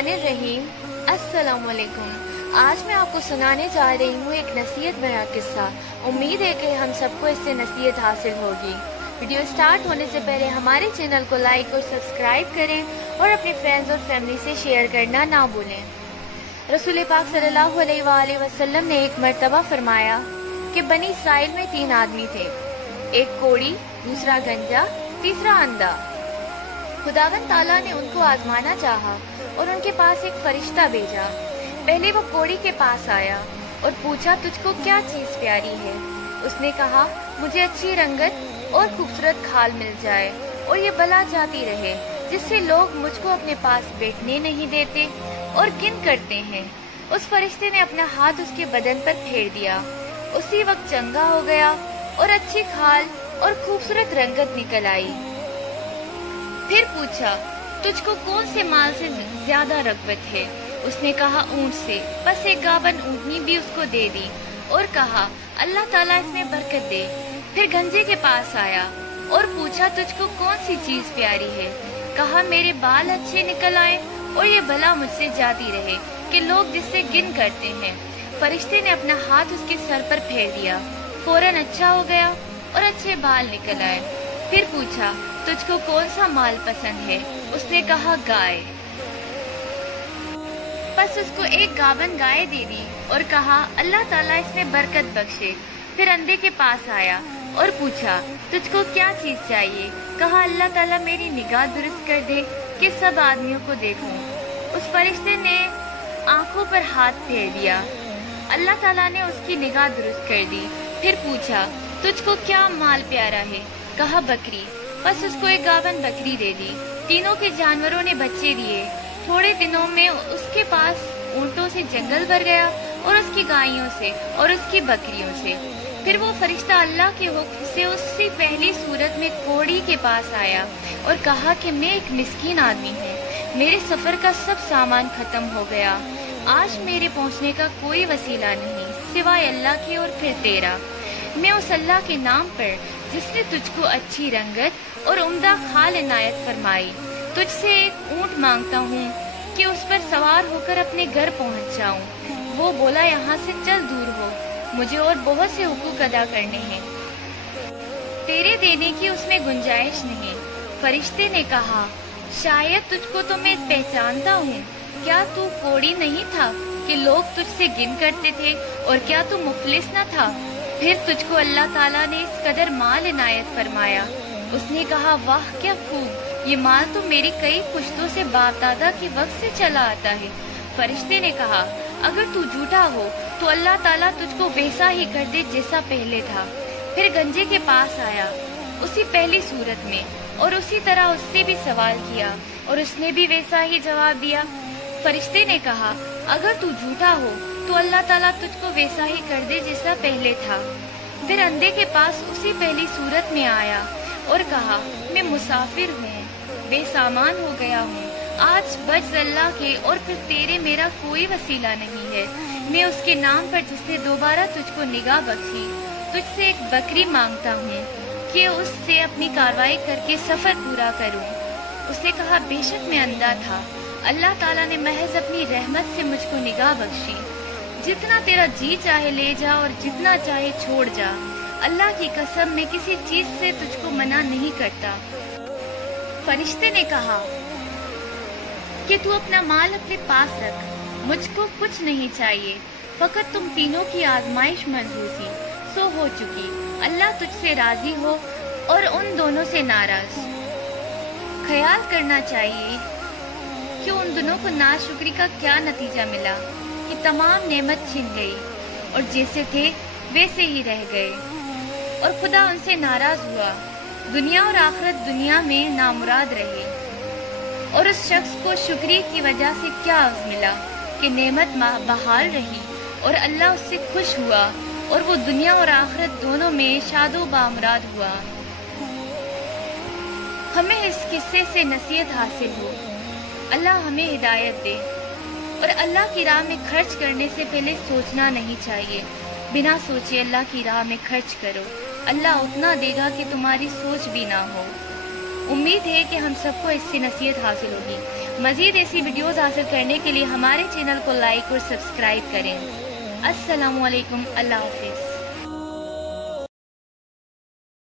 बिस्मिल्लाहिर्रहमानिर्रहीम। अस्सलाम वालेकुम। आज मैं आपको सुनाने जा रही हूँ एक नसीहत भरा किस्सा। उम्मीद है कि हम सबको इससे नसीहत हासिल होगी। वीडियो स्टार्ट होने से पहले हमारे चैनल को लाइक और सब्सक्राइब करें और अपने फ्रेंड्स और फैमिली से शेयर करना ना भूलें। रसूल पाक सल्लल्लाहु अलैहि वसल्लम ने एक मर्तबा फरमाया कि बनी इसराइल में 3 आदमी थे, एक कोढ़ी, दूसरा गंजा, तीसरा अंधा। खुदावंद ताला ने उनको आजमाना चाहा और उनके पास एक फरिश्ता भेजा। पहले वो कोढ़ी के पास आया और पूछा, तुझको क्या चीज प्यारी है? उसने कहा, मुझे अच्छी रंगत और खूबसूरत खाल मिल जाए और ये बला जाती रहे जिससे लोग मुझको अपने पास बैठने नहीं देते और घिन करते हैं। उस फरिश्ते ने अपना हाथ उसके बदन पर फेर दिया। उसी वक्त चंगा हो गया और अच्छी खाल और खूबसूरत रंगत निकल आई। फिर पूछा, तुझको कौन से माल से ज्यादा रग़बत है? उसने कहा, ऊंट से। बस एक गाबन ऊँटनी भी उसको दे दी और कहा, अल्लाह ताला इसमें बरकत दे। फिर गंजे के पास आया और पूछा, तुझको कौन सी चीज प्यारी है? कहा, मेरे बाल अच्छे निकल आए और ये भला मुझसे जाती रहे कि लोग जिससे घिन करते हैं। फरिश्ते ने अपना हाथ उसके सर पर फेर दिया, फौरन अच्छा हो गया और अच्छे बाल निकल आए। फिर पूछा, तुझको कौन सा माल पसंद है? उसने कहा, गाय। बस उसको एक गाबन गाय दे दी और कहा, अल्लाह ताला इसमें बरकत बख्शे। फिर अंधे के पास आया और पूछा, तुझको क्या चीज चाहिए? कहा, अल्लाह ताला मेरी निगाह दुरुस्त कर दे कि सब आदमियों को देखूं। उस फरिश्ते ने आंखों पर हाथ फेर दिया। अल्लाह ताला ने उसकी निगाह दुरुस्त कर दी। फिर पूछा, तुझको क्या माल प्यारा है? कहा, बकरी। बस उसको एक गावन बकरी दे दी। तीनों के जानवरों ने बच्चे दिए। थोड़े दिनों में उसके पास ऊँटों से जंगल भर गया और उसकी गायों से और उसकी बकरियों से। फिर वो फरिश्ता अल्लाह के हुक्म से उसकी पहली सूरत में कोढ़ी के पास आया और कहा कि मैं एक मिस्कीन आदमी हूँ, मेरे सफर का सब सामान खत्म हो गया। आज मेरे पहुँचने का कोई वसीला नहीं सिवाय अल्लाह के और फिर तेरा। मैं उस अल्लाह के नाम पर जिसने तुझको अच्छी रंगत और उम्दा खाल इनायत फरमाई, तुझसे एक ऊँट मांगता हूँ कि उस पर सवार होकर अपने घर पहुँच जाऊँ। वो बोला, यहाँ से चल दूर हो, मुझे और बहुत से हुकूक अदा करने हैं, तेरे देने की उसमें गुंजाइश नहीं। फरिश्ते ने कहा, शायद तुझको तो मैं पहचानता हूँ। क्या तू कोढ़ी नहीं था कि लोग तुझसे घिन करते थे? और क्या तू मुफलिस न था? फिर तुझको अल्लाह ताला ने इस कदर माल इनायत फरमाया। उसने कहा, वाह क्या खूब, ये माल तो मेरी कई पुश्तों से बाप दादा के वक्त से चला आता है। फरिश्ते ने कहा, अगर तू झूठा हो तो अल्लाह ताला तुझको वैसा ही कर दे जैसा पहले था। फिर गंजे के पास आया उसी पहली सूरत में और उसी तरह उससे भी सवाल किया और उसने भी वैसा ही जवाब दिया। फरिश्ते ने कहा, अगर तू झूठा हो तो अल्लाह ताला तुझको वैसा ही कर दे जैसा पहले था। फिर अंधे के पास उसी पहली सूरत में आया और कहा, मैं मुसाफिर हूँ, बेसामान हो गया हूँ, आज बज अल्लाह के और फिर तेरे मेरा कोई वसीला नहीं है। मैं उसके नाम पर जिसने दोबारा तुझको निगाह बख्शी, तुझसे एक बकरी मांगता हूँ कि उससे अपनी कार्रवाई करके सफर पूरा करूँ। उसने कहा, बेशक मैं अंधा था, अल्लाह ताला ने महज अपनी रहमत से मुझको निगाह बख्शी। जितना तेरा जी चाहे ले जा और जितना चाहे छोड़ जा। अल्लाह की कसम, मैं किसी चीज से तुझको मना नहीं करता। फरिश्ते ने कहा कि तू अपना माल अपने पास रख, मुझको कुछ नहीं चाहिए, फकत तुम तीनों की आजमाइश मंजूसी सो हो चुकी। अल्लाह तुझसे राजी हो और उन दोनों से नाराज। ख्याल करना चाहिए कि उन दोनों को नाशुक्री का क्या नतीजा मिला कि तमाम नेमत छिन गई और जैसे थे वैसे ही रह गए और खुदा उनसे नाराज हुआ। दुनिया और आखिरत दुनिया में नामुराद रहे और उस शख्स को शुक्रिया की वजह से क्या अज़्र मिला कि नेमत बहाल रही और अल्लाह उससे खुश हुआ और वो दुनिया और आखिरत दोनों में शादो बामुराद हुआ। हमें इस किस्से से नसीहत हासिल हो, अल्लाह हमें हिदायत दे और अल्लाह की राह में खर्च करने से पहले सोचना नहीं चाहिए। बिना सोचे अल्लाह की राह में खर्च करो, अल्लाह उतना देगा कि तुम्हारी सोच भी ना हो। امید ہے کہ ہم سب کو اس سے نصیحت حاصل ہوگی۔ مزید ایسی ویڈیوز حاصل کرنے کے لیے ہمارے چینل کو لائک اور سبسکرائب کریں۔ السلام علیکم، اللہ حافظ۔